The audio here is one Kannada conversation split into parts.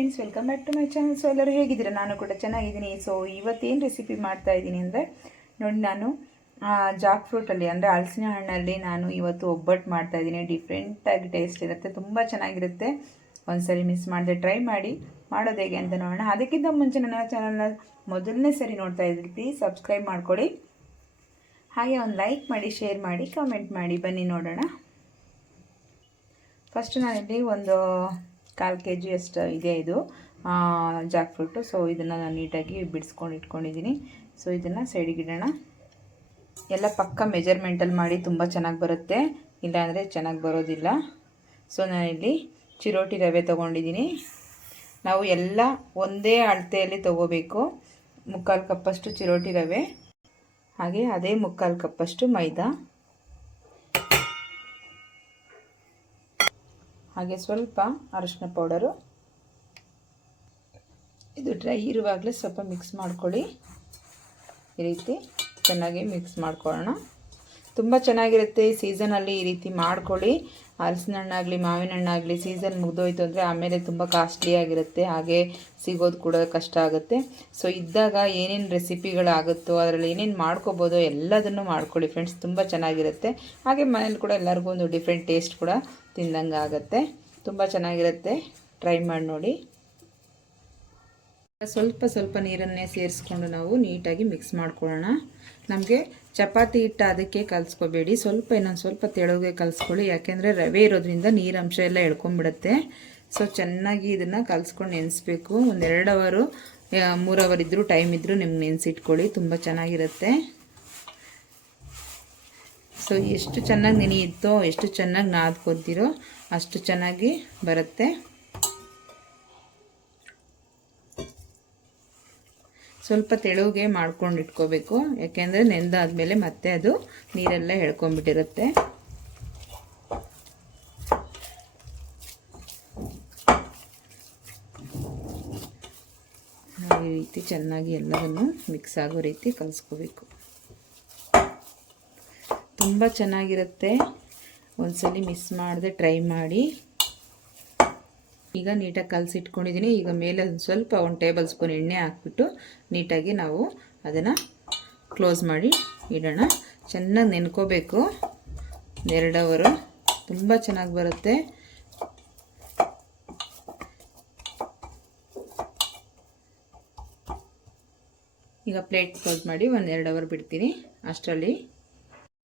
Friends welcome back to my channel so ಎಲ್ಲರೂ ಹೇಗಿದ್ದೀರಾ? ನಾನು ಕೂಡ ಚೆನ್ನಾಗಿದ್ದೀನಿ. ಸೊ ಇವತ್ತೇನು ರೆಸಿಪಿ ಮಾಡ್ತಾ ಇದ್ದೀನಿ ಅಂದರೆ, ನೋಡಿ ನಾನು ಜಾಕ್ ಫ್ರೂಟಲ್ಲಿ ಅಂದರೆ ಹಲಸಿನ ಹಣ್ಣಲ್ಲಿ ನಾನು ಇವತ್ತು ಒಬ್ಬಟ್ಟು ಮಾಡ್ತಾ ಇದ್ದೀನಿ. ಡಿಫ್ರೆಂಟಾಗಿ ಟೇಸ್ಟ್ ಇರುತ್ತೆ. ತುಂಬ ಚೆನ್ನಾಗಿರುತ್ತೆ. ಒಂದ್ಸರಿ ಮಿಸ್ ಮಾಡಿದೆ ಟ್ರೈ ಮಾಡಿ. ಮಾಡೋದು ಹೇಗೆ ಅಂತ ನೋಡೋಣ. ಅದಕ್ಕಿಂತ ಮುಂಚೆ ನನ್ನ ಚಾನಲ್ನ ಮೊದಲನೇ ಸರಿ ನೋಡ್ತಾ ಇದ್ದೀನಿ ಪ್ಲೀಸ್ ಸಬ್ಸ್ಕ್ರೈಬ್ ಮಾಡ್ಕೊಳ್ಳಿ. ಹಾಗೆ ಒಂದು ಲೈಕ್ ಮಾಡಿ ಶೇರ್ ಮಾಡಿ ಕಮೆಂಟ್ ಮಾಡಿ. ಬನ್ನಿ ನೋಡೋಣ. ಫಸ್ಟ್ ನಾನಿಲ್ಲಿ ಒಂದು ಕಾಲು ಕೆ ಜಿ ಅಷ್ಟು ಇದೆ ಇದು ಜಾಕ್ ಫ್ರೂಟು ಸೊ ಇದನ್ನು ನಾನು ನೀಟಾಗಿ ಬಿಡಿಸ್ಕೊಂಡು ಇಟ್ಕೊಂಡಿದ್ದೀನಿ. ಸೊ ಇದನ್ನು ಸೈಡಿಗೆ ಇಡೋಣ. ಎಲ್ಲ ಪಕ್ಕ ಮೆಜರ್ಮೆಂಟಲ್ಲಿ ಮಾಡಿ ತುಂಬ ಚೆನ್ನಾಗಿ ಬರುತ್ತೆ. ಇಲ್ಲಾಂದರೆ ಚೆನ್ನಾಗಿ ಬರೋದಿಲ್ಲ. ಸೊ ನಾನಿಲ್ಲಿ ಚಿರೋಟಿ ರವೆ ತೊಗೊಂಡಿದ್ದೀನಿ. ನಾವು ಎಲ್ಲ ಒಂದೇ ಅಳತೆಯಲ್ಲಿ ತೊಗೋಬೇಕು. ಮುಕ್ಕಾಲು ಕಪ್ಪಷ್ಟು ಚಿರೋಟಿ ರವೆ, ಹಾಗೆ ಅದೇ ಮುಕ್ಕಾಲು ಕಪ್ಪಷ್ಟು ಮೈದಾ. ಹಾಗೆ ಸ್ವಲ್ಪ ಅರಿಶಿನ ಪೌಡರು. ಇದು ಡ್ರೈ ಇರುವಾಗಲೇ ಸ್ವಲ್ಪ ಮಿಕ್ಸ್ ಮಾಡ್ಕೊಳ್ಳಿ. ಈ ರೀತಿ ಚೆನ್ನಾಗಿ ಮಿಕ್ಸ್ ಮಾಡ್ಕೊಳ್ಳೋಣ. ತುಂಬ ಚೆನ್ನಾಗಿರುತ್ತೆ ಈ ಸೀಸನಲ್ಲಿ ಈ ರೀತಿ ಮಾಡ್ಕೊಳ್ಳಿ. ಹಲಸಿನ ಹಣ್ಣಾಗಲಿ, ಮಾವಿನ ಹಣ್ಣಾಗಲಿ ಸೀಸನ್ ಮುಗಿದೋಯ್ತು ಅಂದರೆ ಆಮೇಲೆ ತುಂಬ ಕಾಸ್ಟ್ಲಿ ಆಗಿರುತ್ತೆ. ಹಾಗೆ ಸಿಗೋದು ಕೂಡ ಕಷ್ಟ ಆಗುತ್ತೆ. ಸೊ ಇದ್ದಾಗ ಏನೇನು ರೆಸಿಪಿಗಳಾಗುತ್ತೋ ಅದರಲ್ಲಿ ಏನೇನು ಮಾಡ್ಕೋಬೋದೋ ಎಲ್ಲದನ್ನು ಮಾಡ್ಕೊಳ್ಳಿ ಫ್ರೆಂಡ್ಸ್ ತುಂಬ ಚೆನ್ನಾಗಿರುತ್ತೆ. ಹಾಗೆ ಮನೇಲಿ ಕೂಡ ಎಲ್ಲರಿಗೂ ಒಂದು ಡಿಫ್ರೆಂಟ್ ಟೇಸ್ಟ್ ಕೂಡ ತಿಂದಂಗೆ ಆಗುತ್ತೆ ತುಂಬ ಚೆನ್ನಾಗಿರುತ್ತೆ. ಟ್ರೈ ಮಾಡಿ ನೋಡಿ. ಸ್ವಲ್ಪ ಸ್ವಲ್ಪ ನೀರನ್ನೇ ಸೇರಿಸ್ಕೊಂಡು ನಾವು ನೀಟಾಗಿ ಮಿಕ್ಸ್ ಮಾಡ್ಕೊಳ್ಳೋಣ. ನಮಗೆ ಚಪಾತಿ ಹಿಟ್ಟು ಅದಕ್ಕೆ ಕಲಿಸ್ಕೋಬೇಡಿ. ಸ್ವಲ್ಪ ಇನ್ನೊಂದು ಸ್ವಲ್ಪ ತೆಳುಗೆ ಕಲಿಸ್ಕೊಳ್ಳಿ. ಯಾಕೆಂದರೆ ರವೆ ಇರೋದ್ರಿಂದ ನೀರಂಶ ಎಲ್ಲ ಎಳ್ಕೊಂಬಿಡುತ್ತೆ ಸೊ ಚೆನ್ನಾಗಿ ಇದನ್ನು ಕಲಿಸ್ಕೊಂಡು ನೆನೆಸ್ಬೇಕು. ಒಂದು ಎರಡು ಅವರು ಮೂರು ಅವರ್ ಇದ್ದರೂ ಟೈಮ್ ಇದ್ದರೂ ನಿಮ್ಗೆ ನೆನೆಸಿಟ್ಕೊಳ್ಳಿ. ತುಂಬ ಚೆನ್ನಾಗಿರುತ್ತೆ. ಸೊ ಎಷ್ಟು ಚೆನ್ನಾಗಿ ನೆನೆಯುತ್ತೋ, ಎಷ್ಟು ಚೆನ್ನಾಗಿ ನಾದ್ಕೊತೀರೋ ಅಷ್ಟು ಚೆನ್ನಾಗಿ ಬರುತ್ತೆ. ಸ್ವಲ್ಪ ತೆಳುಗೆ ಮಾಡ್ಕೊಂಡು ಇಟ್ಕೋಬೇಕು. ಯಾಕೆಂದರೆ ನೆಂದಾದಮೇಲೆ ಮತ್ತೆ ಅದು ನೀರೆಲ್ಲ ಎಳ್ಕೊಂಬಿಟ್ಟಿರುತ್ತೆ ಈ ರೀತಿ ಚೆನ್ನಾಗಿ ಎಲ್ಲವನ್ನು ಮಿಕ್ಸ್ ಆಗೋ ರೀತಿ ಕಲಿಸ್ಕೋಬೇಕು. ತುಂಬ ಚೆನ್ನಾಗಿರುತ್ತೆ. ಒಂದ್ಸಲಿ ಮಿಸ್ ಮಾಡದೆ ಟ್ರೈ ಮಾಡಿ. ಈಗ ನೀಟಾಗಿ ಕಲಸಿ ಇಟ್ಕೊಂಡಿದ್ದೀನಿ ಈಗ ಮೇಲೆ ಸ್ವಲ್ಪ ಒಂದು ಟೇಬಲ್ ಸ್ಪೂನ್ ಎಣ್ಣೆ ಹಾಕ್ಬಿಟ್ಟು ನೀಟಾಗಿ ನಾವು ಅದನ್ನು ಕ್ಲೋಸ್ ಮಾಡಿ ಇಡೋಣ. ಚೆನ್ನಾಗಿ ನೆನ್ಕೋಬೇಕು. ಎರಡು ಅವರು ತುಂಬ ಚೆನ್ನಾಗಿ ಬರುತ್ತೆ. ಈಗ ಪ್ಲೇಟ್ ಕ್ಲೋಸ್ ಮಾಡಿ ಒಂದು ಎರಡು ಅವರ್ ಬಿಡ್ತೀನಿ ಅಷ್ಟರಲ್ಲಿ.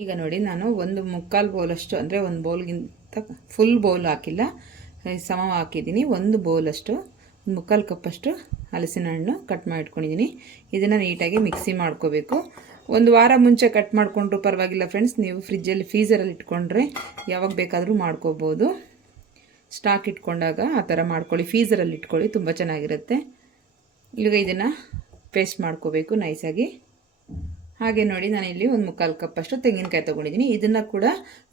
ಈಗ ನೋಡಿ, ನಾನು ಒಂದು ಮುಕ್ಕಾಲು ಬೌಲಷ್ಟು, ಅಂದರೆ ಒಂದು ಬೌಲ್ಗಿಂತ ಫುಲ್ ಬೌಲ್ ಹಾಕಿಲ್ಲ. ಸಮ ಹಾಕಿದ್ದೀನಿ. ಒಂದು ಬೌಲಷ್ಟು ಒಂದು ಮುಕ್ಕಾಲು ಕಪ್ಪಷ್ಟು ಹಲಸಿನ ಹಣ್ಣು ಕಟ್ ಮಾಡಿಟ್ಕೊಂಡಿದ್ದೀನಿ. ಇದನ್ನು ನೀಟಾಗಿ ಮಿಕ್ಸಿ ಮಾಡ್ಕೋಬೇಕು. ಒಂದು ವಾರ ಮುಂಚೆ ಕಟ್ ಮಾಡಿಕೊಂಡ್ರು ಪರವಾಗಿಲ್ಲ ಫ್ರೆಂಡ್ಸ್ ನೀವು ಫ್ರಿಜ್ಜಲ್ಲಿ ಫೀಸರಲ್ಲಿ ಇಟ್ಕೊಂಡ್ರೆ ಯಾವಾಗ ಬೇಕಾದರೂ ಮಾಡ್ಕೋಬೋದು. ಸ್ಟಾಕ್ ಇಟ್ಕೊಂಡಾಗ ಆ ಥರ ಮಾಡ್ಕೊಳ್ಳಿ. ಫೀಸರಲ್ಲಿ ಇಟ್ಕೊಳ್ಳಿ, ತುಂಬ ಚೆನ್ನಾಗಿರುತ್ತೆ. ಈಗ ಇದನ್ನು ಪೇಸ್ಟ್ ಮಾಡ್ಕೋಬೇಕು ನೈಸಾಗಿ ಹಾಗೆ ನೋಡಿ ನಾನು ಇಲ್ಲಿ ಒಂದು ಮುಕ್ಕಾಲು ಕಪ್ಪಷ್ಟು ತೆಂಗಿನಕಾಯಿ ತೊಗೊಂಡಿದ್ದೀನಿ. ಇದನ್ನು ಕೂಡ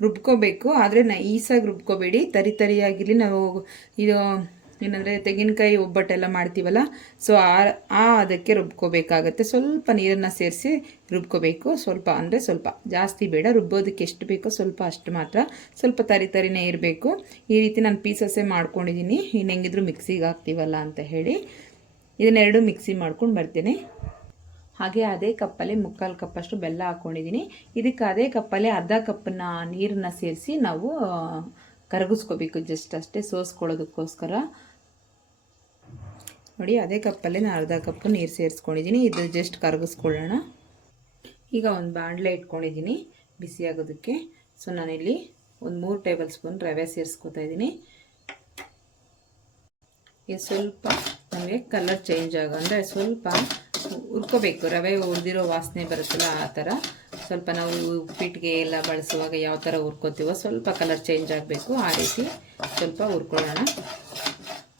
ರುಬ್ಕೋಬೇಕು. ಆದರೆ ನೈಸಾಗಿ ರುಬ್ಕೋಬೇಡಿ. ತರಿ ತರಿಯಾಗಿರಲಿ ನಾವು ಇದು ಏನಂದರೆ ತೆಂಗಿನಕಾಯಿ ಒಬ್ಬಟ್ಟೆಲ್ಲ ಮಾಡ್ತೀವಲ್ಲ, ಸೊ ಆ ಅದಕ್ಕೆ ರುಬ್ಕೋಬೇಕಾಗತ್ತೆ. ಸ್ವಲ್ಪ ನೀರನ್ನು ಸೇರಿಸಿ ರುಬ್ಕೋಬೇಕು. ಸ್ವಲ್ಪ ಅಂದರೆ ಸ್ವಲ್ಪ ಜಾಸ್ತಿ ಬೇಡ. ರುಬ್ಬೋದಕ್ಕೆ ಎಷ್ಟು ಬೇಕೋ ಸ್ವಲ್ಪ ಅಷ್ಟು ಮಾತ್ರ. ಸ್ವಲ್ಪ ತರಿ ತರಿನೇ ಇರಬೇಕು. ಈ ರೀತಿ ನಾನು ಪೀಸಸ್ಸೇ ಮಾಡ್ಕೊಂಡಿದ್ದೀನಿ. ಇನ್ನು ಹೆಂಗಿದ್ರು ಮಿಕ್ಸಿಗೆ ಹಾಕ್ತೀವಲ್ಲ ಅಂತ ಹೇಳಿ. ಇದನ್ನೆರಡು ಮಿಕ್ಸಿ ಮಾಡ್ಕೊಂಡು ಬರ್ತೀನಿ. ಹಾಗೆ ಅದೇ ಕಪ್ಪಲ್ಲಿ ಮುಕ್ಕಾಲು ಕಪ್ಪಷ್ಟು ಬೆಲ್ಲ ಹಾಕ್ಕೊಂಡಿದ್ದೀನಿ ಇದಕ್ಕೆ ಅದೇ ಕಪ್ಪಲ್ಲಿ ಅರ್ಧ ಕಪ್ಪನ್ನ ನೀರನ್ನ ಸೇರಿಸಿ ನಾವು ಕರಗಿಸ್ಕೋಬೇಕು ಜಸ್ಟ್ ಅಷ್ಟೇ, ಸೋಸ್ಕೊಳ್ಳೋದಕ್ಕೋಸ್ಕರ. ನೋಡಿ, ಅದೇ ಕಪ್ಪಲ್ಲಿ ನಾನು ಅರ್ಧ ಕಪ್ಪು ನೀರು ಸೇರಿಸ್ಕೊಂಡಿದ್ದೀನಿ. ಇದು ಜಸ್ಟ್ ಕರಗಿಸ್ಕೊಳ್ಳೋಣ. ಈಗ ಒಂದು ಬಾಣಲೆ ಇಟ್ಕೊಂಡಿದ್ದೀನಿ ಬಿಸಿಯಾಗೋದಕ್ಕೆ. ಸೊ ನಾನಿಲ್ಲಿ ಒಂದು ಮೂರು ಟೇಬಲ್ ಸ್ಪೂನ್ ರವೆ ಸೇರಿಸ್ಕೊತಾ ಇದ್ದೀನಿ. ಇದು ಸ್ವಲ್ಪ ನಮಗೆ ಕಲರ್ ಚೇಂಜ್ ಆಗೋ, ಅಂದರೆ ಸ್ವಲ್ಪ ಹುರ್ಕೋಬೇಕು. ರವೆ ಹುರಿದಿರೋ ವಾಸನೆ ಬರುತ್ತಲ್ಲ ಆ ಥರ ಸ್ವಲ್ಪ ನಾವು ಉಪ್ಪಿಟ್ಟಿಗೆ ಎಲ್ಲ ಬಳಸುವಾಗ ಯಾವ ಥರ ಹುರ್ಕೋತೀವೋ ಸ್ವಲ್ಪ ಕಲರ್ ಚೇಂಜ್ ಆಗಬೇಕು. ಆ ರೀತಿ ಸ್ವಲ್ಪ ಹುರ್ಕೊಳ್ಳೋಣ.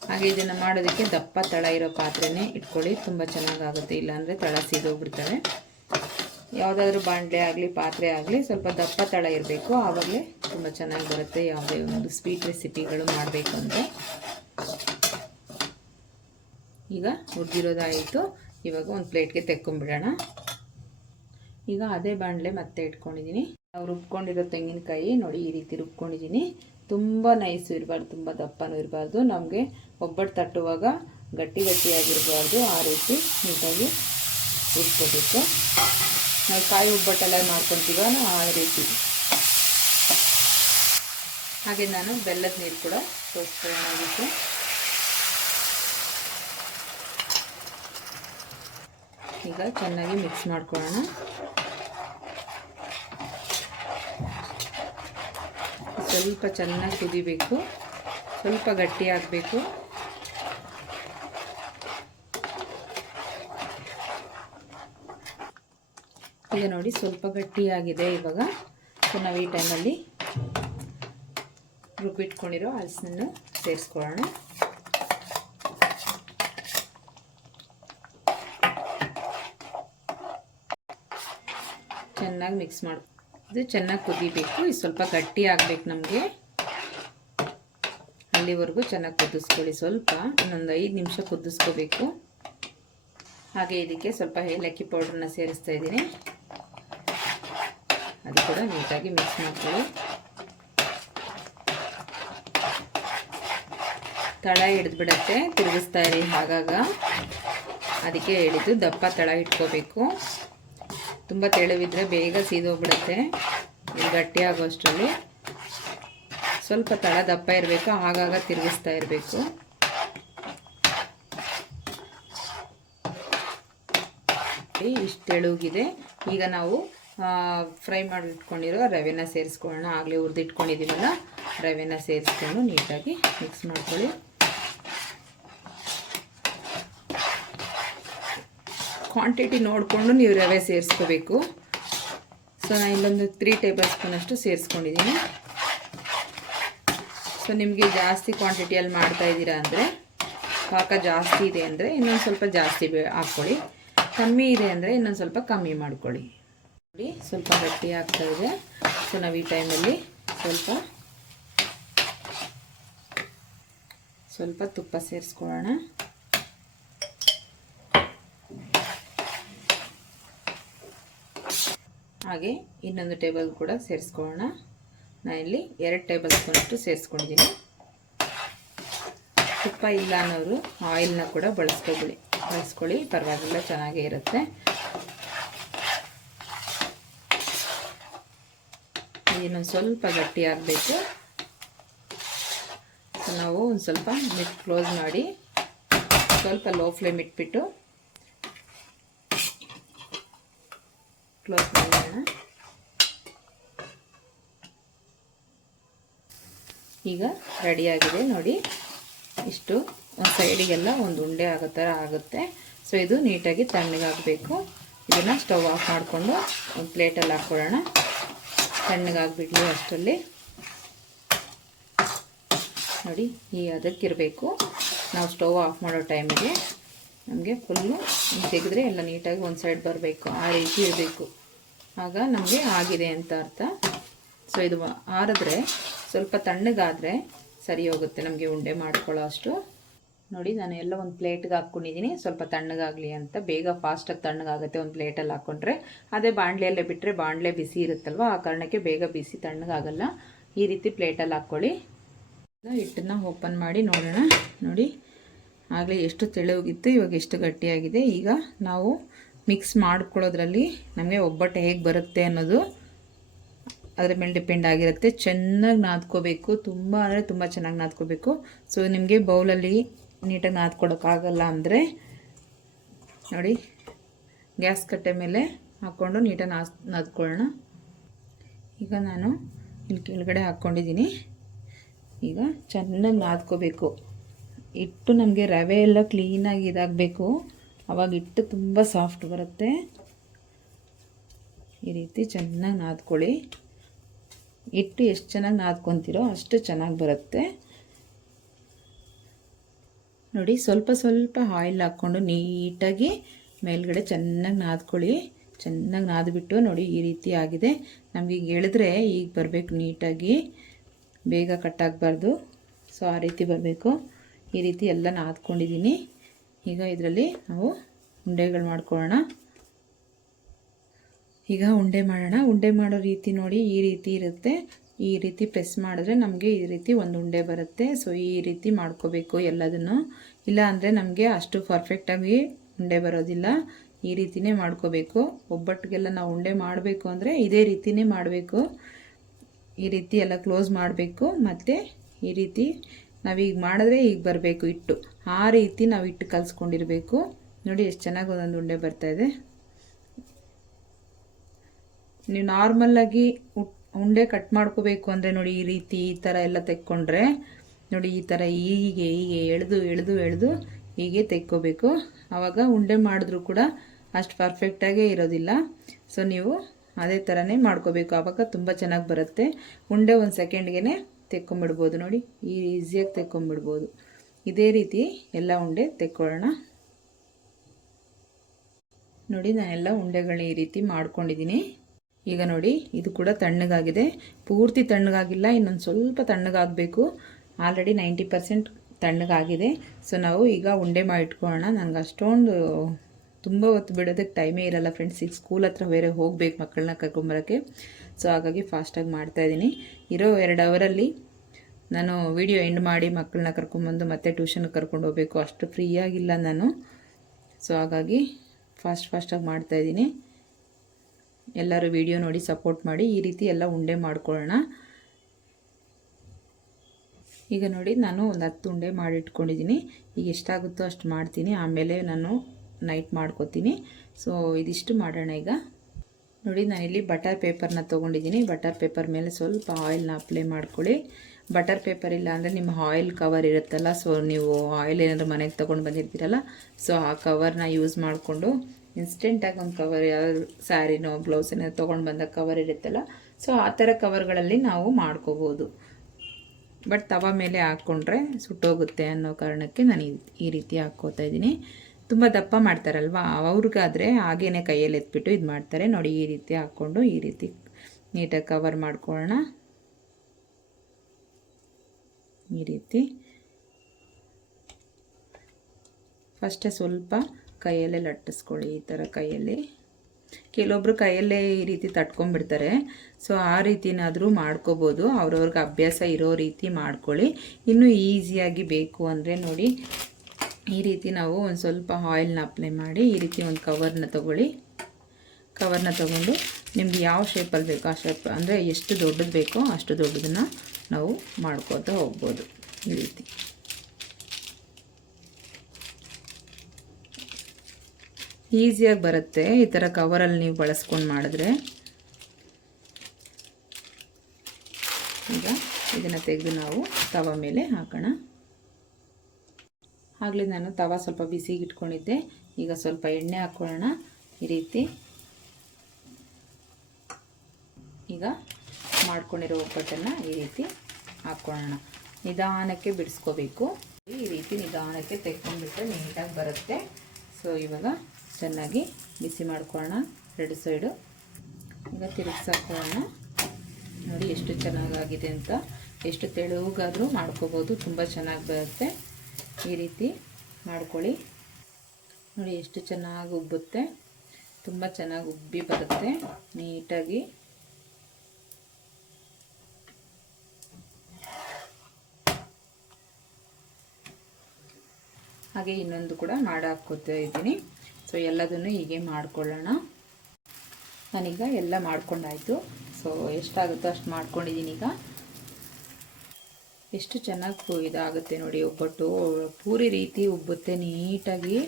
ಹಾಗೆ ಇದನ್ನು ಮಾಡೋದಕ್ಕೆ ದಪ್ಪ ತಳ ಇರೋ ಪಾತ್ರೆನೇ ಇಟ್ಕೊಳ್ಳಿ. ತುಂಬ ಚೆನ್ನಾಗಾಗುತ್ತೆ. ಇಲ್ಲಾಂದರೆ ತಳ ಸೀದೋಗ್ಬಿಡ್ತವೆ. ಯಾವುದಾದ್ರೂ ಬಾಣಲೆ ಆಗಲಿ, ಪಾತ್ರೆ ಆಗಲಿ ಸ್ವಲ್ಪ ದಪ್ಪ ತಳ ಇರಬೇಕು. ಆವಾಗಲೇ ತುಂಬ ಚೆನ್ನಾಗಿ ಬರುತ್ತೆ ಯಾವುದೇ ಒಂದು ಸ್ವೀಟ್ ರೆಸಿಪಿಗಳು ಮಾಡಬೇಕು ಅಂದರೆ ಈಗ ಹುರಿದಿರೋದಾಯಿತು. ಇವಾಗ ಒಂದು ಪ್ಲೇಟ್ಗೆ ತೆಕ್ಕೊಂಬಿಡೋಣ ಈಗ ಅದೇ ಬಾಣಲೆ ಮತ್ತೆ ಇಟ್ಕೊಂಡಿದ್ದೀನಿ ನಾವು ರುಬ್ಕೊಂಡಿರೋ ತೆಂಗಿನಕಾಯಿ ನೋಡಿ ಈ ರೀತಿ ರುಬ್ಕೊಂಡಿದ್ದೀನಿ ತುಂಬ ನೈಸು ಇರಬಾರ್ದು, ತುಂಬ ದಪ್ಪನೂ ಇರಬಾರ್ದು. ನಮಗೆ ಒಬ್ಬಟ್ಟು ತಟ್ಟುವಾಗ ಗಟ್ಟಿ ಗಟ್ಟಿಯಾಗಿರಬಾರ್ದು ಆ ರೀತಿ ನೀಟಾಗಿ ರುಬ್ಕೋಬೇಕು. ನಾವು ಕಾಯಿ ಒಬ್ಬಟ್ಟೆಲ್ಲ ಮಾಡ್ಕೊತೀವ ಆ ರೀತಿ. ಹಾಗೆ ನಾನು ಬೆಲ್ಲದ ನೀರು ಕೂಡ ತೋರಿಸ್ಕೊಳ್ಳೋಣ ಈಗ ಚೆನ್ನಾಗಿ ಮಿಕ್ಸ್ ಮಾಡ್ಕೊಳ್ಳೋಣ. ಸ್ವಲ್ಪ ಚೆನ್ನಾಗಿ ಕುದಿಬೇಕು. ಸ್ವಲ್ಪ ಗಟ್ಟಿ ಆಗಬೇಕು. ಈಗ ನೋಡಿ ಸ್ವಲ್ಪ ಗಟ್ಟಿಯಾಗಿದೆ ಇವಾಗ. ಸೊ ನಾವು ಈ ಟೈಮಲ್ಲಿ ರುಬ್ಬಿಟ್ಕೊಂಡಿರೋ ಹಲಸನ್ನು ಸೇರಿಸ್ಕೊಳ್ಳೋಣ. ಚೆನ್ನಾಗಿ ಮಿಕ್ಸ್ ಮಾಡಿ. ಚೆನ್ನಾಗಿ ಕುದಿಬೇಕು. ಇದು ಸ್ವಲ್ಪ ಗಟ್ಟಿ ಆಗಬೇಕು ನಮಗೆ. ಅಲ್ಲಿವರೆಗೂ ಚೆನ್ನಾಗಿ ಕುದಿಸ್ಕೊಳ್ಳಿ. ಸ್ವಲ್ಪ ಇನ್ನೊಂದು ಐದು ನಿಮಿಷ ಕುದಿಸ್ಕೋಬೇಕು. ಹಾಗೆ ಇದಕ್ಕೆ ಸ್ವಲ್ಪ ಏಲಕ್ಕಿ ಪೌಡ್ರನ್ನ ಸೇರಿಸ್ತಾ ಇದ್ದೀನಿ. ಅದು ಕೂಡ ನೀಟಾಗಿ ಮಿಕ್ಸ್ ಮಾಡ್ಕೊಳ್ಳಿ. ತಳ ಹಿಡಿದು ಬಿಡತ್ತೆ ತಿರುಗಿಸ್ತಾ ಇರಿ ಹಾಗಾಗ. ಅದಕ್ಕೆ ಹೇಳಿದ್ದು ದಪ್ಪ ತಳ ಇಟ್ಕೋಬೇಕು ತುಂಬ ತೆಳುವಿದ್ರೆ ಬೇಗ ಸೀದೋಗ್ಬಿಡುತ್ತೆ. ಇದು ಗಟ್ಟಿ ಆಗೋಷ್ಟರಲ್ಲಿ. ಸ್ವಲ್ಪ ತಳ ದಪ್ಪ ಇರಬೇಕು, ಆಗಾಗ ತಿರುಗಿಸ್ತಾ ಇರಬೇಕು. ಇಷ್ಟು ತೆಳುಗಿದೆ. ಈಗ ನಾವು ಫ್ರೈ ಮಾಡಿಟ್ಕೊಂಡಿರೋ ರವೆನ ಸೇರಿಸ್ಕೊಳ್ಳೋಣ. ಆಗಲೇ ಹುರಿದಿಟ್ಕೊಂಡಿದ್ದೀವಲ್ಲ, ರವೆನ ಸೇರಿಸ್ಕೊಂಡು ನೀಟಾಗಿ ಮಿಕ್ಸ್ ಮಾಡ್ಕೊಳ್ಳಿ. ಕ್ವಾಂಟಿಟಿ ನೋಡಿಕೊಂಡು ನೀವು ರವೆ ಸೇರಿಸ್ಕೋಬೇಕು. ಸೊ ನಾನು ಇಲ್ಲೊಂದು ತ್ರೀ ಟೇಬಲ್ ಸ್ಪೂನಷ್ಟು ಸೇರಿಸ್ಕೊಂಡಿದ್ದೀನಿ ಸೊ ನಿಮಗೆ ಜಾಸ್ತಿ ಕ್ವಾಂಟಿಟಿಯಲ್ಲಿ ಮಾಡ್ತಾ ಇದ್ದೀರಾ ಅಂದರೆ, ಪಾಕ ಜಾಸ್ತಿ ಇದೆ ಅಂದರೆ ಇನ್ನೊಂದು ಸ್ವಲ್ಪ ಜಾಸ್ತಿ ಹಾಕ್ಕೊಳ್ಳಿ. ಕಮ್ಮಿ ಇದೆ ಅಂದರೆ ಇನ್ನೊಂದು ಸ್ವಲ್ಪ ಕಮ್ಮಿ ಮಾಡ್ಕೊಳ್ಳಿ. ನೋಡಿ, ಸ್ವಲ್ಪ ಗಟ್ಟಿ ಆಗ್ತಾ ಇದೆ. ಸೊ ನಾವು ಈ ಟೈಮಲ್ಲಿ ಸ್ವಲ್ಪ ಸ್ವಲ್ಪ ತುಪ್ಪ ಸೇರಿಸ್ಕೊಳ್ಳೋಣ. ಹಾಗೆ ಇನ್ನೊಂದು ಟೇಬಲ್ ಕೂಡ ಸೇರಿಸ್ಕೊಳ್ಳೋಣ. ಇಲ್ಲಿ ಎರಡು ಟೇಬಲ್ ಸ್ಪೂನಷ್ಟು ಸೇರಿಸ್ಕೊಂಡಿದ್ದೀನಿ. ತುಪ್ಪ ಇಲ್ಲ ಅನ್ನೋರು ಆಯಿಲ್ನ ಕೂಡ ಬಳಸ್ಕೊಬಿಡಿ ಬಳಸ್ಕೊಳ್ಳಿ, ಪರವಾಗಿಲ್ಲ, ಚೆನ್ನಾಗೇ ಇರುತ್ತೆ. ಇನ್ನೊಂದು ಸ್ವಲ್ಪ ಗಟ್ಟಿ ಆಗಬೇಕು. ನಾವು ಒಂದು ಸ್ವಲ್ಪ ಮಿಟ್ ಕ್ಲೋಸ್ ಮಾಡಿ ಸ್ವಲ್ಪ ಲೋ ಫ್ಲೇಮ್ ಇಟ್ಬಿಟ್ಟು ಕ್ಲೋಸ್ ಮಾಡೋಣ ಈಗ ರೆಡಿಯಾಗಿದೆ ನೋಡಿ. ಇಷ್ಟು ಒಂದು ಸೈಡಿಗೆಲ್ಲ ಒಂದು ಉಂಡೆ ಆಗೋ ಥರ ಆಗುತ್ತೆ. ಸೊ ಇದು ನೀಟಾಗಿ ತಣ್ಣಗಾಗಬೇಕು ಇದನ್ನು ಸ್ಟವ್ ಆಫ್ ಮಾಡಿಕೊಂಡು ಒಂದು ಪ್ಲೇಟಲ್ಲಿ ಹಾಕ್ಕೊಳ್ಳೋಣ ತಣ್ಣಗಾಗ್ಬಿಡ್ಲಿ ಅಷ್ಟರಲ್ಲಿ. ನೋಡಿ, ಈ ಅದಕ್ಕಿರಬೇಕು. ನಾವು ಸ್ಟವ್ ಆಫ್ ಮಾಡೋ ಟೈಮಿಗೆ ನಮಗೆ ಫುಲ್ಲು ತೆಗೆದ್ರೆ ಎಲ್ಲ ನೀಟಾಗಿ ಒಂದು ಸೈಡ್ ಬರಬೇಕು. ಆ ರೀತಿ ಇರಬೇಕು. ಆಗ ನಮಗೆ ಆಗಿದೆ ಅಂತ ಅರ್ಥ. ಸೊ ಇದು ಆರಿದ್ರೆ ಸ್ವಲ್ಪ ತಣ್ಣಗಾದರೆ ಸರಿ ಹೋಗುತ್ತೆ ನಮಗೆ ಉಂಡೆ ಮಾಡ್ಕೊಳ್ಳೋ ಅಷ್ಟು. ನೋಡಿ, ನಾನು ಎಲ್ಲ ಒಂದು ಪ್ಲೇಟ್ಗೆ ಹಾಕ್ಕೊಂಡಿದ್ದೀನಿ ಸ್ವಲ್ಪ ತಣ್ಣಗಾಗಲಿ ಅಂತ. ಬೇಗ ಫಾಸ್ಟಾಗಿ ತಣ್ಣಗಾಗುತ್ತೆ ಒಂದು ಪ್ಲೇಟಲ್ಲಿ ಹಾಕ್ಕೊಂಡ್ರೆ ಅದೇ ಬಾಣಲೆಯಲ್ಲೇ ಬಿಟ್ಟರೆ ಬಾಣಲೆ ಬಿಸಿ ಇರುತ್ತಲ್ವ? ಆ ಕಾರಣಕ್ಕೆ ಬೇಗ ಬಿಸಿ ತಣ್ಣಗಾಗಲ್ಲ. ಈ ರೀತಿ ಪ್ಲೇಟಲ್ಲಿ ಹಾಕ್ಕೊಳ್ಳಿ. ಹಿಟ್ಟನ್ನು ಓಪನ್ ಮಾಡಿ ನೋಡೋಣ. ನೋಡಿ. ಆಗಲೇ ಎಷ್ಟು ತೆಳುವಾಗಿತ್ತು ಇವಾಗ ಎಷ್ಟು ಗಟ್ಟಿಯಾಗಿದೆ, ಈಗ ನಾವು ಮಿಕ್ಸ್ ಮಾಡ್ಕೊಳ್ಳೋದ್ರಲ್ಲಿ ನಮಗೆ ಒಬ್ಬಟ್ಟು ಹೇಗೆ ಬರುತ್ತೆ ಅನ್ನೋದು ಅದರ ಮೇಲೆ ಡಿಪೆಂಡ್ ಆಗಿರುತ್ತೆ. ಚೆನ್ನಾಗಿ ನಾದ್ಕೋಬೇಕು, ತುಂಬ ಅಂದರೆ ತುಂಬ ಚೆನ್ನಾಗಿ ನಾದ್ಕೋಬೇಕು. ಸೊ ನಿಮಗೆ ಬೌಲಲ್ಲಿ ನೀಟಾಗಿ ನಾದ್ಕೊಡೋಕ್ಕಾಗಲ್ಲ ಅಂದರೆ ನೋಡಿ, ಗ್ಯಾಸ್ ಕಟ್ಟೆ ಮೇಲೆ ಹಾಕ್ಕೊಂಡು ನೀಟಾಗಿ ನಾಸ್, ನಾದ್ಕೊಳ್ಳೋಣ. ಈಗ ನಾನು ಇಲ್ಲಿ ಕೆಳಗಡೆ ಹಾಕ್ಕೊಂಡಿದ್ದೀನಿ. ಈಗ ಚೆನ್ನಾಗಿ ನಾದ್ಕೋಬೇಕು. ಹಿಟ್ಟು ನಮಗೆ ರವೆ ಎಲ್ಲ ಕ್ಲೀನಾಗಿ ಇದಾಗಬೇಕು. ಅವಾಗ ಹಿಟ್ಟು ತುಂಬ ಸಾಫ್ಟ್ ಬರುತ್ತೆ. ಈ ರೀತಿ ಚೆನ್ನಾಗಿ ನಾದ್ಕೊಳ್ಳಿ. ಹಿಟ್ಟು ಎಷ್ಟು ಚೆನ್ನಾಗಿ ನಾದ್ಕೊತೀರೋ ಅಷ್ಟು ಚೆನ್ನಾಗಿ ಬರುತ್ತೆ. ನೋಡಿ, ಸ್ವಲ್ಪ ಸ್ವಲ್ಪ ಆಯಿಲ್ ಹಾಕ್ಕೊಂಡು ನೀಟಾಗಿ ಮೇಲ್ಗಡೆ ಚೆನ್ನಾಗಿ ನಾದ್ಕೊಳ್ಳಿ. ಚೆನ್ನಾಗಿ ನಾದ್ಬಿಟ್ಟು ನೋಡಿ, ಈ ರೀತಿ ಆಗಿದೆ. ನಮಗೆ ಈಗ ಹೇಳಿದ್ರೆ ಈಗ ಬರಬೇಕು ನೀಟಾಗಿ. ಬೇಗ ಕಟ್ಟಾಗಬಾರ್ದು ಸೊ ಆ ರೀತಿ ಬರಬೇಕು. ಈ ರೀತಿ ಎಲ್ಲ ನಾದ್ಕೊಂಡಿದ್ದೀನಿ ಈಗ ಇದರಲ್ಲಿ ನಾವು ಉಂಡೆಗಳು ಮಾಡ್ಕೊಳ್ಳೋಣ. ಈಗ ಉಂಡೆ ಮಾಡೋಣ. ಉಂಡೆ ಮಾಡೋ ರೀತಿ ನೋಡಿ ಈ ರೀತಿ ಇರುತ್ತೆ. ಈ ರೀತಿ ಪ್ರೆಸ್ ಮಾಡಿದ್ರೆ ನಮಗೆ ಈ ರೀತಿ ಒಂದು ಉಂಡೆ ಬರುತ್ತೆ. ಸೊ ಈ ರೀತಿ ಮಾಡ್ಕೋಬೇಕು ಎಲ್ಲದನ್ನು. ಇಲ್ಲ ಅಂದರೆ ನಮಗೆ ಅಷ್ಟು ಪರ್ಫೆಕ್ಟಾಗಿ ಉಂಡೆ ಬರೋದಿಲ್ಲ. ಈ ರೀತಿನೇ ಮಾಡ್ಕೋಬೇಕು. ಒಬ್ಬಟ್ಟಿಗೆಲ್ಲ ನಾವು ಉಂಡೆ ಮಾಡಬೇಕು ಅಂದರೆ ಇದೇ ರೀತಿನೇ ಮಾಡಬೇಕು. ಈ ರೀತಿ ಎಲ್ಲ ಕ್ಲೋಸ್ ಮಾಡಬೇಕು. ಮತ್ತು ಈ ರೀತಿ ನಾವೀಗ ಮಾಡಿದ್ರೆ ಈಗ ಬರಬೇಕು ಇಟ್ಟು ಆ ರೀತಿ ನಾವು ಇಟ್ಟು ಕಲಿಸ್ಕೊಂಡಿರಬೇಕು. ನೋಡಿ ಎಷ್ಟು ಚೆನ್ನಾಗಿ ಒಂದೊಂದು ಉಂಡೆ ಇದೆ. ನೀವು ನಾರ್ಮಲ್ಲಾಗಿ ಉಂಡೆ ಕಟ್ ಮಾಡ್ಕೋಬೇಕು ಅಂದರೆ ನೋಡಿ ಈ ರೀತಿ ಈ ಥರ ಎಲ್ಲ ತೆಕ್ಕೊಂಡ್ರೆ, ನೋಡಿ ಈ ಥರ ಹೀಗೆ ಹೀಗೆ ಎಳೆದು ಎಳೆದು ಎಳೆದು ಹೀಗೆ ತೆಕ್ಕೋಬೇಕು. ಆವಾಗ ಉಂಡೆ ಮಾಡಿದ್ರೂ ಕೂಡ ಅಷ್ಟು ಪರ್ಫೆಕ್ಟಾಗೇ ಇರೋದಿಲ್ಲ. ಸೊ ನೀವು ಅದೇ ಥರನೇ ಮಾಡ್ಕೋಬೇಕು. ಆವಾಗ ತುಂಬ ಚೆನ್ನಾಗಿ ಬರುತ್ತೆ. ಉಂಡೆ ಒಂದು ಸೆಕೆಂಡ್ಗೆ ತೆಕ್ಕೊಂಬಿಡ್ಬೋದು ನೋಡಿ, ಈ ಈಸಿಯಾಗಿ ತೆಕ್ಕೊಂಬಿಡ್ಬೋದು. ಇದೇ ರೀತಿ ಎಲ್ಲ ಉಂಡೆ ತೆಕ್ಕೊಳ್ಳೋಣ. ನೋಡಿ, ನಾನೆಲ್ಲ ಉಂಡೆಗಳನ್ನ ಈ ರೀತಿ ಮಾಡ್ಕೊಂಡಿದ್ದೀನಿ. ಈಗ ನೋಡಿ, ಇದು ಕೂಡ ತಣ್ಣಗಾಗಿದೆ. ಪೂರ್ತಿ ತಣ್ಣಗಾಗಿಲ್ಲ, ಇನ್ನೊಂದು ಸ್ವಲ್ಪ ತಣ್ಣಗಾಗಬೇಕು. ಆಲ್ರೆಡಿ ನೈಂಟಿ ಪರ್ಸೆಂಟ್ ತಣ್ಣಗಾಗಿದೆ. ಸೊ ನಾವು ಈಗ ಉಂಡೆ ಮಾಡಿಟ್ಕೊಳ್ಳೋಣ. ನನಗೆ ಅಷ್ಟೊಂದು ತುಂಬ ಹೊತ್ತು ಬಿಡೋದಕ್ಕೆ ಟೈಮೇ ಇರಲ್ಲ ಫ್ರೆಂಡ್ಸ್ ಈಗ ಸ್ಕೂಲ್ ಹತ್ರ ಬೇರೆ ಹೋಗ್ಬೇಕು ಮಕ್ಕಳನ್ನ ಕರ್ಕೊಂಬರೋಕ್ಕೆ. ಸೊ ಹಾಗಾಗಿ ಫಾಸ್ಟಾಗಿ ಮಾಡ್ತಾಯಿದ್ದೀನಿ ಇರೋ ಎರಡು ಅವರಲ್ಲಿ ನಾನು ವಿಡಿಯೋ ಎಂಡ್ ಮಾಡಿ ಮಕ್ಕಳನ್ನ ಕರ್ಕೊಂಬಂದು ಮತ್ತೆ ಟ್ಯೂಷನ್ಗೆ ಕರ್ಕೊಂಡು ಹೋಗಬೇಕು. ಅಷ್ಟು ಫ್ರೀಯಾಗಿಲ್ಲ ನಾನು. ಸೊ ಹಾಗಾಗಿ ಫಾಸ್ಟ್ ಫಾಸ್ಟಾಗಿ ಮಾಡ್ತಾಯಿದ್ದೀನಿ ಎಲ್ಲರೂ ವಿಡಿಯೋ ನೋಡಿ ಸಪೋರ್ಟ್ ಮಾಡಿ ಈ ರೀತಿ ಎಲ್ಲ ಉಂಡೆ ಮಾಡ್ಕೊಳ್ಳೋಣ. ಈಗ ನೋಡಿ ನಾನು ಒಂದು ಹತ್ತು ಉಂಡೆ ಮಾಡಿಟ್ಕೊಂಡಿದ್ದೀನಿ. ಈಗ ಎಷ್ಟಾಗುತ್ತೋ ಅಷ್ಟು ಮಾಡ್ತೀನಿ. ಆಮೇಲೆ ನಾನು ನೈಟ್ ಮಾಡ್ಕೋತೀನಿ. ಸೊ ಇದಿಷ್ಟು ಮಾಡೋಣ ಈಗ. ನೋಡಿ, ನಾನಿಲ್ಲಿ ಬಟರ್ ಪೇಪರ್ನ ತೊಗೊಂಡಿದ್ದೀನಿ. ಬಟರ್ ಪೇಪರ್ ಮೇಲೆ ಸ್ವಲ್ಪ ಆಯಿಲ್ನ ಅಪ್ಲೈ ಮಾಡ್ಕೊಳ್ಳಿ. ಬಟರ್ ಪೇಪರ್ ಇಲ್ಲ ಅಂದರೆ ನಿಮ್ಮ ಆಯಿಲ್ ಕವರ್ ಇರುತ್ತಲ್ಲ ಸೊ ನೀವು ಆಯಿಲ್ ಏನಾದರೂ ಮನೆಗೆ ತೊಗೊಂಡು ಬಂದಿರ್ತೀರಲ್ಲ ಸೊ ಆ ಕವರ್ನ ಯೂಸ್ ಮಾಡಿಕೊಂಡು ಇನ್ಸ್ಟೆಂಟಾಗಿ ಒಂದು ಕವರ್ ಯಾವ್ದು ಸ್ಯಾರಿನೋ ಬ್ಲೌಸ್ ಏನಾದ್ರು ತೊಗೊಂಡು ಬಂದ ಕವರ್ ಇರುತ್ತಲ್ಲ ಸೊ ಆ ಥರ ಕವರ್ಗಳಲ್ಲಿ ನಾವು ಮಾಡ್ಕೋಬೋದು. ಬಟ್ ತವ ಮೇಲೆ ಹಾಕ್ಕೊಂಡ್ರೆ ಸುಟ್ಟೋಗುತ್ತೆ ಅನ್ನೋ ಕಾರಣಕ್ಕೆ ನಾನು ಈ ರೀತಿ ಹಾಕ್ಕೋತಾ ಇದ್ದೀನಿ. ತುಂಬ ದಪ್ಪ ಮಾಡ್ತಾರಲ್ವ? ಅವ್ರಿಗಾದರೆ ಹಾಗೇ ಕೈಯಲ್ಲಿ ಎತ್ಬಿಟ್ಟು ಇದು ಮಾಡ್ತಾರೆ. ನೋಡಿ, ಈ ರೀತಿ ಹಾಕ್ಕೊಂಡು ಈ ರೀತಿ ನೀಟಾಗಿ ಕವರ್ ಮಾಡ್ಕೊಳ್ಳೋಣ ಈ ರೀತಿ. ಫಸ್ಟೇ ಸ್ವಲ್ಪ ಕೈಯಲ್ಲೇ ಲಟ್ಟಿಸ್ಕೊಳ್ಳಿ, ಈ ಥರ ಕೈಯಲ್ಲಿ. ಕೆಲವೊಬ್ರು ಕೈಯಲ್ಲೇ ಈ ರೀತಿ ತಟ್ಕೊಂಡ್ಬಿಡ್ತಾರೆ. ಸೊ ಆ ರೀತಿನಾದರೂ ಮಾಡ್ಕೋಬೋದು. ಅವ್ರವ್ರಿಗೆ ಅಭ್ಯಾಸ ಇರೋ ರೀತಿ ಮಾಡ್ಕೊಳ್ಳಿ. ಇನ್ನೂ ಈಸಿಯಾಗಿ ಬೇಕು ಅಂದರೆ ನೋಡಿ ಈ ರೀತಿ ನಾವು ಒಂದು ಸ್ವಲ್ಪ ಆಯಿಲ್ನ ಅಪ್ಲೈ ಮಾಡಿ ಈ ರೀತಿ ಒಂದು ಕವರ್ನ ತೊಗೊಳ್ಳಿ. ಕವರ್ನ ತೊಗೊಂಡು ನಿಮ್ಗೆ ಯಾವ ಶೇಪಲ್ಲಿ ಬೇಕೋ, ಆ ಶೇಪ್ ಅಂದರೆ ಎಷ್ಟು ದೊಡ್ಡದು ಬೇಕೋ ಅಷ್ಟು ದೊಡ್ಡದನ್ನು ನಾವು ಮಾಡ್ಕೋತಾ ಹೋಗ್ಬೋದು ಈ ರೀತಿ. ಈಸಿಯಾಗಿ ಬರುತ್ತೆ. ಈ ಥರ ಕವರಲ್ಲಿ ನೀವು ಬಳಸ್ಕೊಂಡು ಮಾಡಿದ್ರೆ. ಈಗ ಇದನ್ನು ತೆಗೆದು ನಾವು ತವ ಮೇಲೆ ಹಾಕೋಣ. ಆಗಲೇ ನಾನು ತವ ಸ್ವಲ್ಪ ಬಿಸಿಗೆ ಇಟ್ಕೊಂಡಿದ್ದೆ ಈಗ ಸ್ವಲ್ಪ ಎಣ್ಣೆ ಹಾಕ್ಕೊಳ್ಳೋಣ ಈ ರೀತಿ. ಈಗ ಮಾಡ್ಕೊಂಡಿರೋ ಒಬ್ಬಟ್ಟನ್ನು ಈ ರೀತಿ ಹಾಕ್ಕೊಳ್ಳೋಣ ನಿಧಾನಕ್ಕೆ ಬಿಡಿಸ್ಕೋಬೇಕು. ಈ ರೀತಿ ನಿಧಾನಕ್ಕೆ ತೆಕ್ಕೊಂಡ್ಬಿಟ್ರೆ ನೀಟಾಗಿ ಬರುತ್ತೆ. ಸೊ ಇವಾಗ ಚೆನ್ನಾಗಿ ಬಿಸಿ ಮಾಡ್ಕೊಳ್ಳೋಣ ಎರಡು ಸೈಡು. ಈಗ ತಿರುಗಿಸಾಕೊಳ್ಳೋಣ ನೋಡಿ ಎಷ್ಟು ಚೆನ್ನಾಗಾಗಿದೆ ಅಂತ. ಎಷ್ಟು ತೆಳುಗಾದರೂ ಮಾಡ್ಕೋಬೋದು. ತುಂಬ ಚೆನ್ನಾಗಿ ಬರುತ್ತೆ. ಈ ರೀತಿ ಮಾಡ್ಕೊಳ್ಳಿ. ನೋಡಿ ಎಷ್ಟು ಚೆನ್ನಾಗಿ ಉಬ್ಬುತ್ತೆ. ತುಂಬ ಚೆನ್ನಾಗಿ ಉಬ್ಬಿ ಬರುತ್ತೆ. ನೀಟಾಗಿ. ಹಾಗೆ ಇನ್ನೊಂದು ಕೂಡ ಮಾಡಾಕೋತಾ ಇದ್ದೀನಿ. ಸೊ ಎಲ್ಲದನ್ನು ಹೀಗೆ ಮಾಡ್ಕೊಳ್ಳೋಣ. ನಾನೀಗ ಎಲ್ಲ ಮಾಡ್ಕೊಂಡಾಯಿತು. ಸೊ ಎಷ್ಟಾಗುತ್ತೋ ಅಷ್ಟು ಮಾಡ್ಕೊಂಡಿದ್ದೀನಿ ಈಗ. ಎಷ್ಟು ಚೆನ್ನಾಗಿ ಇದಾಗುತ್ತೆ ನೋಡಿ, ಒಬ್ಬಟ್ಟು ಪೂರಿ ರೀತಿ ಉಬ್ಬುತ್ತೆ ನೀಟಾಗಿ.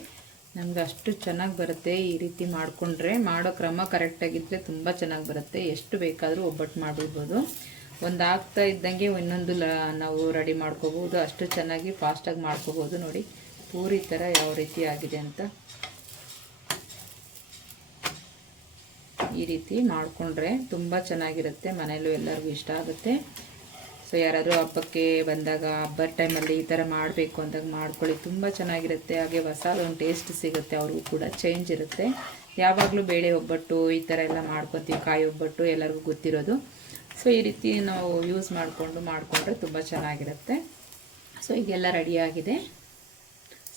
ನಮ್ಗೆ ಅಷ್ಟು ಚೆನ್ನಾಗಿ ಬರುತ್ತೆ ಈ ರೀತಿ ಮಾಡಿಕೊಂಡ್ರೆ. ಮಾಡೋ ಕ್ರಮ ಕರೆಕ್ಟಾಗಿದ್ದರೆ ತುಂಬ ಚೆನ್ನಾಗಿ ಬರುತ್ತೆ. ಎಷ್ಟು ಬೇಕಾದರೂ ಒಬ್ಬಟ್ಟು ಮಾಡಿರ್ಬೋದು ಒಂದು ಆಗ್ತಾ ಇದ್ದಂಗೆ ಇನ್ನೊಂದು ಲ ನಾವು ರೆಡಿ ಮಾಡ್ಕೋಬೋದು. ಅಷ್ಟು ಚೆನ್ನಾಗಿ ಫಾಸ್ಟಾಗಿ ಮಾಡ್ಕೋಬೋದು ನೋಡಿ. ಪೂರಿ ಥರ ಯಾವ ರೀತಿ ಆಗಿದೆ ಅಂತ. ಈ ರೀತಿ ಮಾಡಿಕೊಂಡ್ರೆ ತುಂಬ ಚೆನ್ನಾಗಿರುತ್ತೆ. ಮನೆಯಲ್ಲೂ ಎಲ್ಲರಿಗೂ ಇಷ್ಟ ಆಗುತ್ತೆ. ಸೊ ಯಾರಾದರೂ ಹಬ್ಬಕ್ಕೆ ಬಂದಾಗ ಹಬ್ಬದ ಟೈಮಲ್ಲಿ ಈ ಥರ ಮಾಡಬೇಕು ಅಂದಾಗ ಮಾಡ್ಕೊಳ್ಳಿ. ತುಂಬ ಚೆನ್ನಾಗಿರುತ್ತೆ. ಹಾಗೆ ಒಂದು ಟೇಸ್ಟ್ ಸಿಗುತ್ತೆ. ಅವ್ರಿಗೂ ಕೂಡ ಚೇಂಜ್ ಇರುತ್ತೆ. ಯಾವಾಗಲೂ ಬೇಳೆ ಒಬ್ಬಟ್ಟು ಈ ಥರ ಎಲ್ಲ ಮಾಡ್ಕೊತೀವಿ. ಕಾಯಿ ಒಬ್ಬಟ್ಟು ಎಲ್ಲರಿಗೂ ಗೊತ್ತಿರೋದು. ಸೊ ಈ ರೀತಿ ನಾವು ಯೂಸ್ ಮಾಡಿಕೊಂಡು ಮಾಡಿಕೊಂಡ್ರೆ ತುಂಬ ಚೆನ್ನಾಗಿರುತ್ತೆ. ಸೊ ಈಗೆಲ್ಲ ರೆಡಿಯಾಗಿದೆ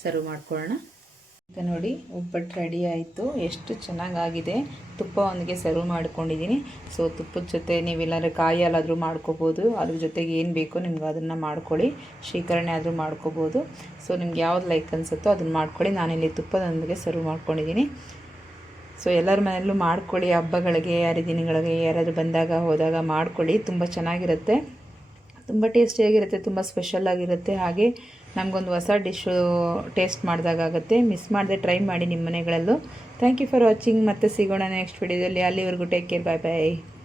ಸರ್ವ್ ಮಾಡ್ಕೊಳ್ಳೋಣ. ನೋಡಿ ಒಬ್ಬಟ್ಟು ರೆಡಿ ಆಯಿತು. ಎಷ್ಟು ಚೆನ್ನಾಗಾಗಿದೆ. ತುಪ್ಪವೊಂದಿಗೆ ಸರ್ವ್ ಮಾಡ್ಕೊಂಡಿದ್ದೀನಿ ಸೊ ತುಪ್ಪದ ಜೊತೆ ನೀವೆಲ್ಲಾದ್ರೂ ಕಾಯಿ ಹಾಲಾದರೂ ಮಾಡ್ಕೋಬೋದು. ಅದ್ರ ಜೊತೆಗೆ ಏನು ಬೇಕೋ ನಿಮ್ಗೆ ಅದನ್ನು ಮಾಡ್ಕೊಳ್ಳಿ. ಶೀಕರಣೆ ಆದರೂ ಮಾಡ್ಕೋಬೋದು. ಸೊ ನಿಮ್ಗೆ ಯಾವ್ದು ಲೈಕ್ ಅನಿಸುತ್ತೋ ಅದನ್ನು ಮಾಡ್ಕೊಳ್ಳಿ. ನಾನಿಲ್ಲಿ ತುಪ್ಪದೊಂದಿಗೆ ಸರ್ವ್ ಮಾಡ್ಕೊಂಡಿದ್ದೀನಿ ಸೊ ಎಲ್ಲರ ಮನೆಯಲ್ಲೂ ಮಾಡ್ಕೊಳ್ಳಿ. ಹಬ್ಬಗಳಿಗೆ, ಹರಿದಿನಗಳಿಗೆ ಯಾರಾದರೂ ಬಂದಾಗ, ಹೋದಾಗ ಮಾಡ್ಕೊಳ್ಳಿ. ತುಂಬ ಚೆನ್ನಾಗಿರುತ್ತೆ. ತುಂಬ ಟೇಸ್ಟಿಯಾಗಿರುತ್ತೆ ತುಂಬ ಸ್ಪೆಷಲ್ ಆಗಿರುತ್ತೆ. ಹಾಗೆ ನಮಗೊಂದು ಹೊಸ ಡಿಶ್ಶು ಟೇಸ್ಟ್ ಮಾಡಿದಾಗುತ್ತೆ ಮಿಸ್ ಮಾಡದೆ ಟ್ರೈ ಮಾಡಿ ನಿಮ್ಮ ಮನೆಗಳಲ್ಲೂ. ಥ್ಯಾಂಕ್ ಯು ಫಾರ್ ವಾಚಿಂಗ್ ಮತ್ತೆ ಸಿಗೋಣ ನೆಕ್ಸ್ಟ್ ವಿಡಿಯೋದಲ್ಲಿ ಅಲ್ಲಿವರೆಗೂ ಟೇಕ್ ಕೇರ್ ಬಾಯ್ ಬಾಯ್